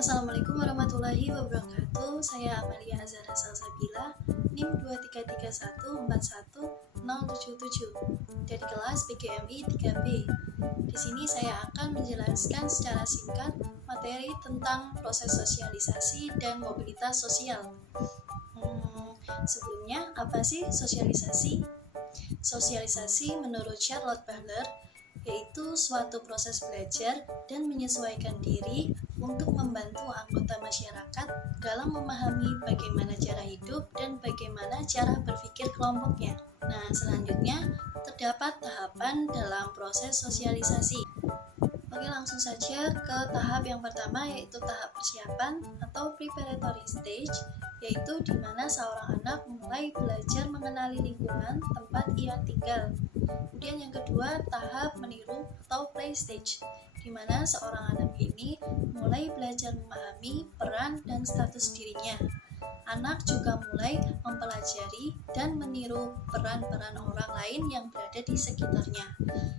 Assalamualaikum warahmatullahi wabarakatuh. Saya Amalia Azhara Salsabila, NIM 233141077 dari kelas PGMI 3B. Di sini saya akan menjelaskan secara singkat materi tentang proses sosialisasi dan mobilitas sosial. Sebelumnya, apa sih sosialisasi? Sosialisasi menurut Charlotte Bahler yaitu suatu proses belajar dan menyesuaikan diri untuk membantu anggota masyarakat dalam memahami bagaimana cara hidup dan bagaimana cara berpikir kelompoknya. Nah, selanjutnya terdapat tahapan dalam proses sosialisasi. Oke, langsung saja ke tahap yang pertama, yaitu tahap persiapan atau preparatory stage, yaitu di mana seorang anak mulai belajar mengenali lingkungan tempat ia tinggal. Kemudian yang kedua, tahap meniru atau play stage, di mana seorang anak ini mulai belajar memahami peran dan status dirinya. Anak juga mulai mempelajari dan meniru peran-peran orang lain yang berada di sekitarnya.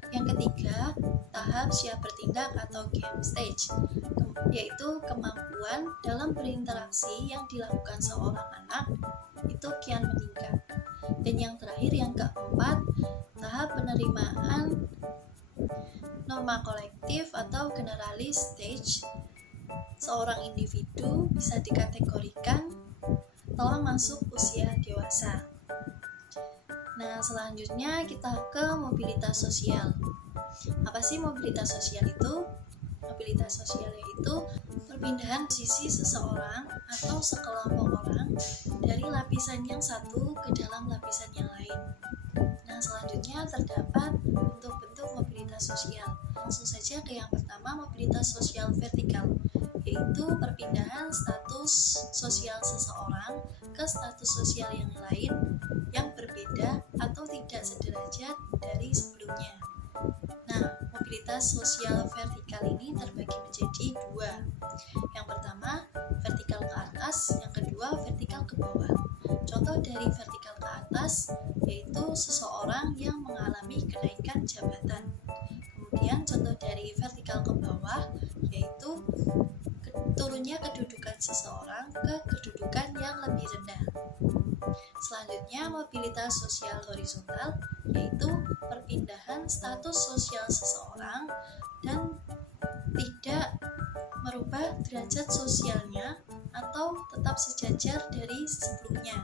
Yang ketiga, tahap siap bertindak atau game stage, yaitu kemampuan dalam berinteraksi yang dilakukan seorang anak itu kian meningkat. Dan yang terakhir, yang keempat, tahap penerimaan norma kolektif atau generalis stage. Seorang individu bisa dikategorikan telah masuk usia dewasa. Nah, selanjutnya kita ke mobilitas sosial. Apa sih mobilitas sosial itu? Mobilitas sosial yaitu perpindahan posisi seseorang atau sekelompok orang dari lapisan yang satu ke dalam lapisan yang lain. Nah, selanjutnya terdapat bentuk-bentuk mobilitas sosial. Langsung saja ke yang pertama, mobilitas sosial vertikal, yaitu perpindahan status sosial seseorang ke status sosial yang lain yang berbeda atau tidak sederajat dari sebelumnya. Nah, mobilitas sosial vertikal ini terbagi menjadi dua. Yang pertama, vertikal ke atas, yang kedua, vertikal ke bawah. Contoh dari vertikal ke atas yaitu seseorang yang mengalami kenaikan jabatan. Kemudian contoh dari vertikal ke bawah yaitu turunnya kedudukan seseorang ke kedudukan yang lebih rendah. Selanjutnya, mobilitas sosial horizontal yaitu perpindahan status sosial seseorang dan tidak merubah derajat sosialnya atau tetap sejajar dari sebelumnya.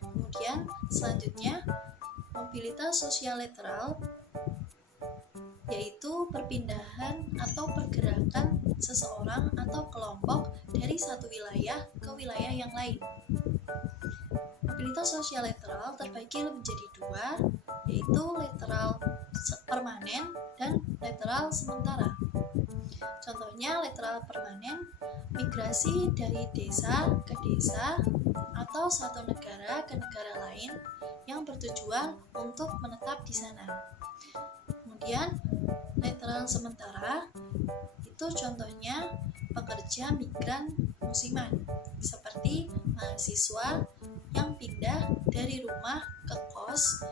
Kemudian selanjutnya, mobilitas sosial lateral yaitu perpindahan atau pergerakan seseorang atau kelompok dari satu wilayah ke wilayah yang lain. Mobilitas sosial lateral terbagi menjadi dua, yaitu lateral permanen dan lateral sementara. Contohnya lateral permanen, migrasi dari desa ke desa atau satu negara ke negara lain yang bertujuan untuk menetap di sana. Kemudian lateral sementara itu contohnya pekerja migran musiman seperti mahasiswa yang pindah dari rumah ke kos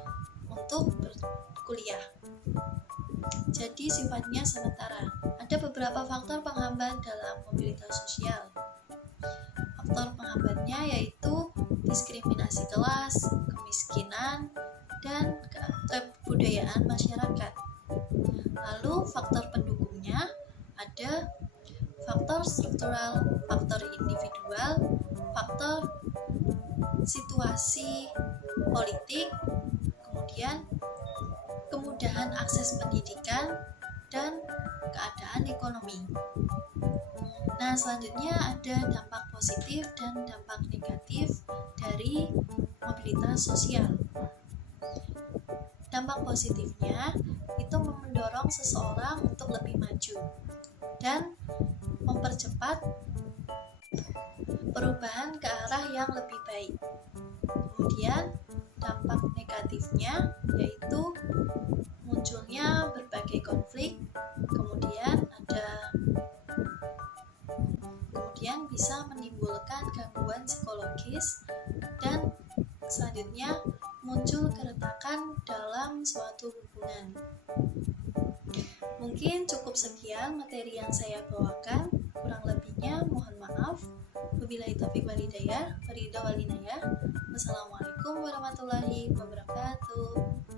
untuk berkuliah. Jadi sifatnya sementara. Ada beberapa faktor penghambat dalam mobilitas sosial. Faktor penghambatnya yaitu diskriminasi kelas, kemiskinan, dan kebudayaan masyarakat. Lalu faktor pendukungnya ada faktor struktural, faktor individual, faktor situasi politik, kemudian kemudahan akses pendidikan, dan keadaan ekonomi. Nah, selanjutnya ada dampak positif dan dampak negatif dari mobilitas sosial. Dampak positifnya itu mendorong seseorang untuk lebih maju dan mempercepat perubahan ke arah yang lebih baik. Kemudian dampak negatifnya yaitu munculnya berbagai konflik, kemudian bisa menimbulkan gangguan psikologis, dan selanjutnya muncul keretakan dalam suatu hubungan. Mungkin cukup sekian materi yang saya bawakan. Kurang lebihnya mohon maaf. Wabillahi taufiq wal hidayah. Wassalamualaikum warahmatullahi wabarakatuh.